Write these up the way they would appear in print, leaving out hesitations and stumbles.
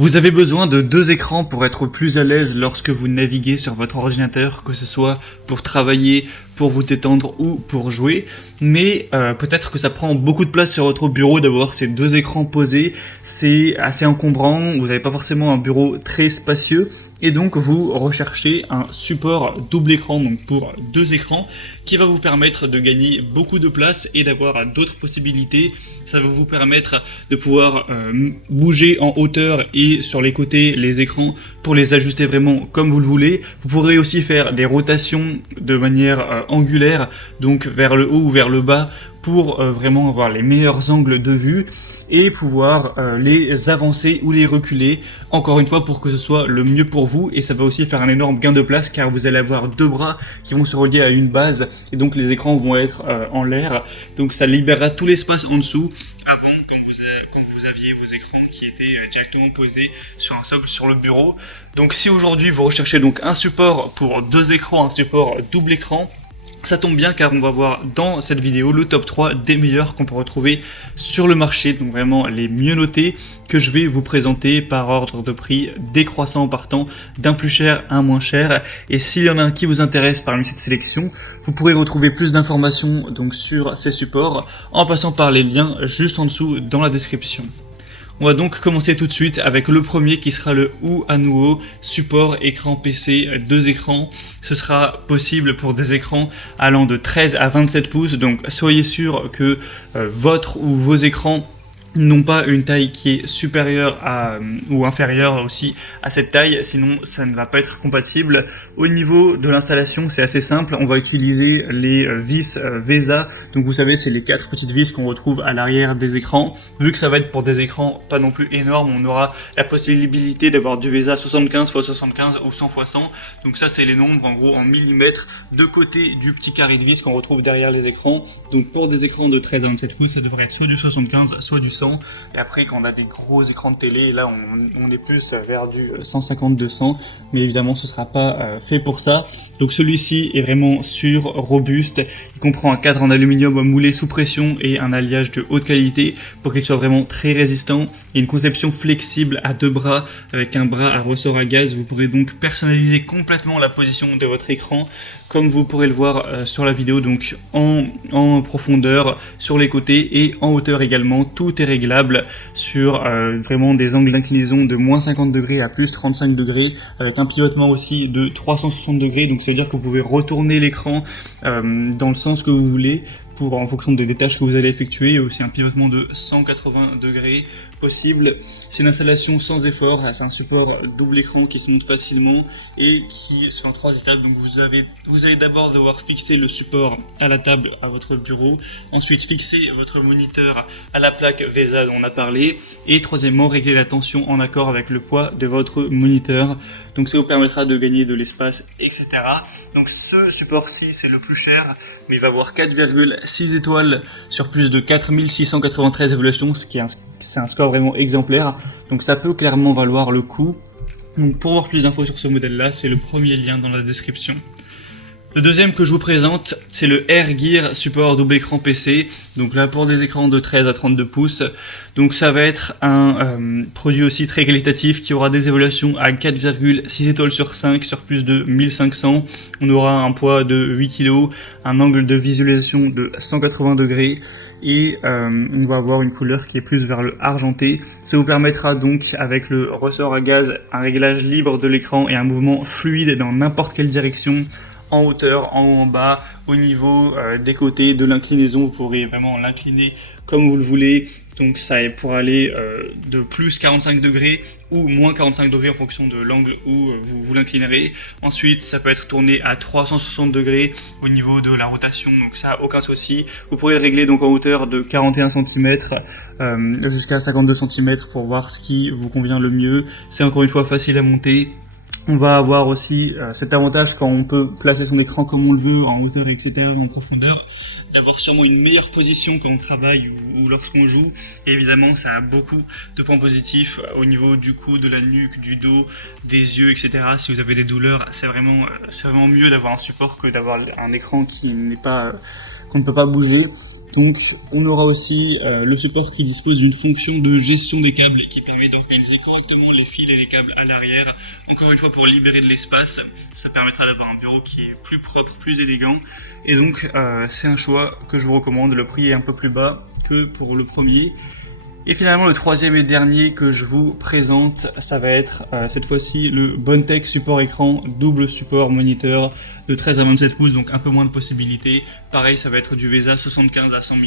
Vous avez besoin de deux écrans pour être plus à l'aise lorsque vous naviguez sur votre ordinateur, que ce soit pour travailler, pour vous détendre ou pour jouer. Mais peut-être que ça prend beaucoup de place sur votre bureau d'avoir ces deux écrans posés. C'est assez encombrant, vous n'avez pas forcément un bureau très spacieux. Et donc vous recherchez un support double écran, donc pour deux écrans, qui va vous permettre de gagner beaucoup de place et d'avoir d'autres possibilités. Ça va vous permettre de pouvoir bouger en hauteur et sur les côtés les écrans pour les ajuster vraiment comme vous le voulez. Vous pourrez aussi faire des rotations de manière angulaire, donc vers le haut ou vers le bas, pour vraiment avoir les meilleurs angles de vue et pouvoir les avancer ou les reculer, encore une fois pour que ce soit le mieux pour vous. Et ça va aussi faire un énorme gain de place car vous allez avoir deux bras qui vont se relier à une base et donc les écrans vont être en l'air, donc ça libérera tout l'espace en dessous. Avant, quand vous aviez vos écrans qui étaient directement posés sur un socle sur le bureau. Donc si aujourd'hui vous recherchez donc un support pour deux écrans, un support double écran, ça tombe bien car on va voir dans cette vidéo le top 3 des meilleurs qu'on peut retrouver sur le marché, donc vraiment les mieux notés que je vais vous présenter par ordre de prix décroissant en partant d'un plus cher à un moins cher. Et s'il y en a un qui vous intéresse parmi cette sélection, vous pourrez retrouver plus d'informations donc sur ces supports en passant par les liens juste en dessous dans la description. On va donc commencer tout de suite avec le premier qui sera le Uanuo support écran PC 2 écrans. Ce sera possible pour des écrans allant de 13 à 27 pouces, donc soyez sûr que votre ou vos écrans n'ont pas une taille qui est supérieure à ou inférieure aussi à cette taille, sinon ça ne va pas être compatible. Au niveau de l'installation, c'est assez simple, on va utiliser les vis VESA, donc vous savez c'est les 4 petites vis qu'on retrouve à l'arrière des écrans. Vu que ça va être pour des écrans pas non plus énormes, on aura la possibilité d'avoir du VESA 75 x 75 ou 100 x 100, donc ça c'est les nombres en gros en millimètres de côté du petit carré de vis qu'on retrouve derrière les écrans. Donc pour des écrans de 13 à 27 pouces, ça devrait être soit du 75, soit du 100. Et après quand on a des gros écrans de télé, là on est plus vers du 150-200, mais évidemment ce sera pas fait pour ça. Donc celui-ci est vraiment sûr, robuste, il comprend un cadre en aluminium moulé sous pression et un alliage de haute qualité pour qu'il soit vraiment très résistant. Il y a une conception flexible à deux bras avec un bras à ressort à gaz. Vous pourrez donc personnaliser complètement la position de votre écran comme vous pourrez le voir sur la vidéo, donc en profondeur, sur les côtés et en hauteur également. Tout est réglable sur vraiment des angles d'inclinaison de moins 50 degrés à plus 35 degrés, avec un pivotement aussi de 360 degrés, donc ça veut dire que vous pouvez retourner l'écran dans le sens que vous voulez en fonction des tâches que vous allez effectuer. Il y a aussi un pivotement de 180 degrés possible. C'est une installation sans effort, c'est un support double écran qui se monte facilement et qui est sur un transitable. Donc vous allez d'abord devoir fixer le support à la table à votre bureau, ensuite fixer votre moniteur à la plaque VESA dont on a parlé, et troisièmement régler la tension en accord avec le poids de votre moniteur. Donc ça vous permettra de gagner de l'espace, etc. Donc ce support-ci c'est le plus cher, mais il va avoir 4,6 étoiles sur plus de 4693 évaluations, c'est un score vraiment exemplaire, donc ça peut clairement valoir le coup. Donc pour voir plus d'infos sur ce modèle-là, c'est le premier lien dans la description. Le deuxième que je vous présente, c'est le Airgear support double écran PC, donc là pour des écrans de 13 à 32 pouces. Donc ça va être un produit aussi très qualitatif qui aura des évaluations à 4,6 étoiles sur 5 sur plus de 1500. On aura un poids de 8 kg, un angle de visualisation de 180 degrés et on va avoir une couleur qui est plus vers le argenté. Ça vous permettra donc avec le ressort à gaz un réglage libre de l'écran et un mouvement fluide dans n'importe quelle direction, en hauteur, en haut, en bas, au niveau des côtés, de l'inclinaison. Vous pourrez vraiment l'incliner comme vous le voulez. Donc ça est pour aller de plus 45 degrés ou moins 45 degrés en fonction de l'angle où vous l'inclinerez. Ensuite, ça peut être tourné à 360 degrés au niveau de la rotation, donc ça aucun souci. Vous pourrez le régler donc en hauteur de 41 cm jusqu'à 52 cm pour voir ce qui vous convient le mieux. C'est encore une fois facile à monter. On va avoir aussi cet avantage quand on peut placer son écran comme on le veut, en hauteur, etc., en profondeur, d'avoir sûrement une meilleure position quand on travaille ou lorsqu'on joue. Et évidemment, ça a beaucoup de points positifs au niveau du cou, de la nuque, du dos, des yeux, etc. Si vous avez des douleurs, c'est vraiment mieux d'avoir un support que d'avoir un écran qu'on ne peut pas bouger. Donc on aura aussi le support qui dispose d'une fonction de gestion des câbles et qui permet d'organiser correctement les fils et les câbles à l'arrière. Encore une fois, pour libérer de l'espace, ça permettra d'avoir un bureau qui est plus propre, plus élégant. Et donc c'est un choix que je vous recommande. Le prix est un peu plus bas que pour le premier. Et finalement, le troisième et dernier que je vous présente, ça va être cette fois-ci le Bondtech support écran, double support moniteur de 13 à 27 pouces, donc un peu moins de possibilités. Pareil, ça va être du VESA 75 à 100 mm.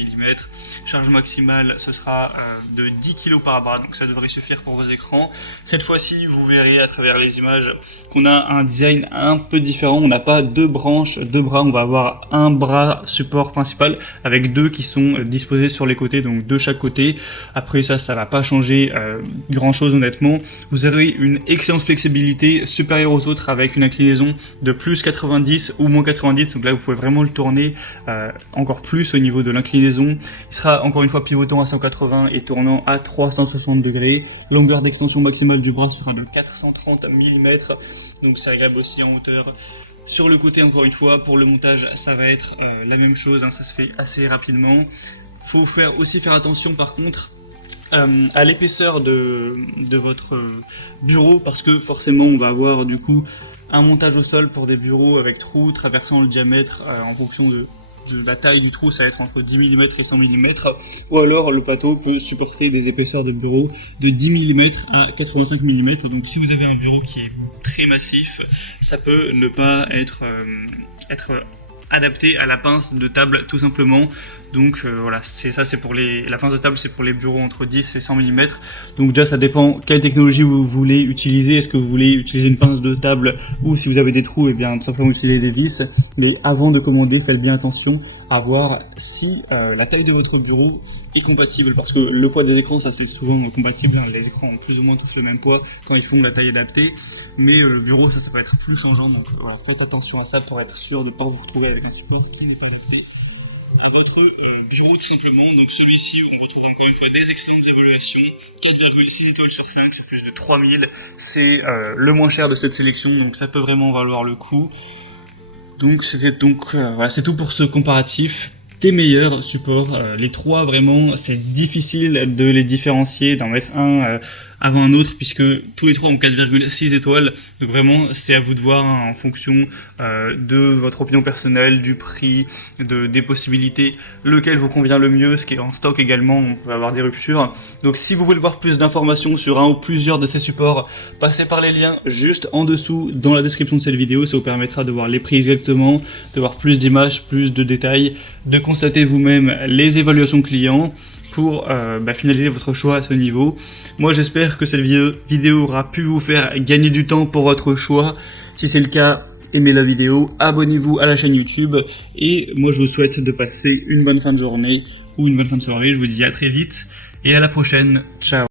Charge maximale, ce sera de 10 kg par bras, donc ça devrait suffire pour vos écrans. Cette fois-ci, vous verrez à travers les images qu'on a un design un peu différent. On n'a pas deux branches, deux bras, on va avoir un bras support principal avec deux qui sont disposés sur les côtés, donc de chaque côté. Après ça va pas changer grand chose honnêtement. Vous aurez une excellente flexibilité supérieure aux autres avec une inclinaison de plus 90 ou moins 90, donc là vous pouvez vraiment le tourner encore plus au niveau de l'inclinaison. Il sera encore une fois pivotant à 180 et tournant à 360 degrés. Longueur d'extension maximale du bras sera de 430 mm, donc c'est réglable aussi en hauteur. Sur le côté, encore une fois, pour le montage, ça va être la même chose, hein, ça se fait assez rapidement. Faut aussi faire attention par contre à l'épaisseur de votre bureau, parce que forcément on va avoir du coup un montage au sol pour des bureaux avec trous traversant le diamètre en fonction de la taille du trou, ça va être entre 10 mm et 100 mm, ou alors le plateau peut supporter des épaisseurs de bureau de 10 mm à 85 mm, donc si vous avez un bureau qui est très massif, ça peut ne pas être adapté à la pince de table tout simplement. Donc voilà, c'est pour la pince de table, c'est pour les bureaux entre 10 et 100 mm. Donc déjà ça dépend quelle technologie vous voulez utiliser. Est-ce que vous voulez utiliser une pince de table, ou si vous avez des trous, et bien tout simplement utiliser des vis. Mais avant de commander, faites bien attention à voir si la taille de votre bureau est compatible, parce que le poids des écrans, ça c'est souvent compatible, hein. Les écrans ont plus ou moins tous le même poids quand ils font de la taille adaptée, mais bureau ça peut être plus changeant, donc voilà, faites attention à ça pour être sûr de ne pas vous retrouver avec un support qui n'est pas adapté à votre bureau tout simplement. Donc celui-ci, on retrouve encore une fois des excellentes évaluations, 4,6 étoiles sur 5 sur plus de 3000, c'est le moins cher de cette sélection, donc ça peut vraiment valoir le coup. Donc voilà, c'est tout pour ce comparatif des meilleurs supports. Les trois, vraiment, c'est difficile de les différencier, d'en mettre un avant un autre, puisque tous les trois ont 4,6 étoiles. Donc vraiment, c'est à vous de voir, hein, en fonction de votre opinion personnelle, du prix, des possibilités, lequel vous convient le mieux, ce qui est en stock également, on peut avoir des ruptures. Donc si vous voulez voir plus d'informations sur un ou plusieurs de ces supports, passez par les liens juste en dessous dans la description de cette vidéo. Ça vous permettra de voir les prix exactement, de voir plus d'images, plus de détails, de constater vous-même les évaluations clients pour finaliser votre choix à ce niveau. Moi j'espère que cette vidéo aura pu vous faire gagner du temps pour votre choix. Si c'est le cas, aimez la vidéo, abonnez-vous à la chaîne YouTube, et moi je vous souhaite de passer une bonne fin de journée ou une bonne fin de soirée. Je vous dis à très vite et à la prochaine. Ciao.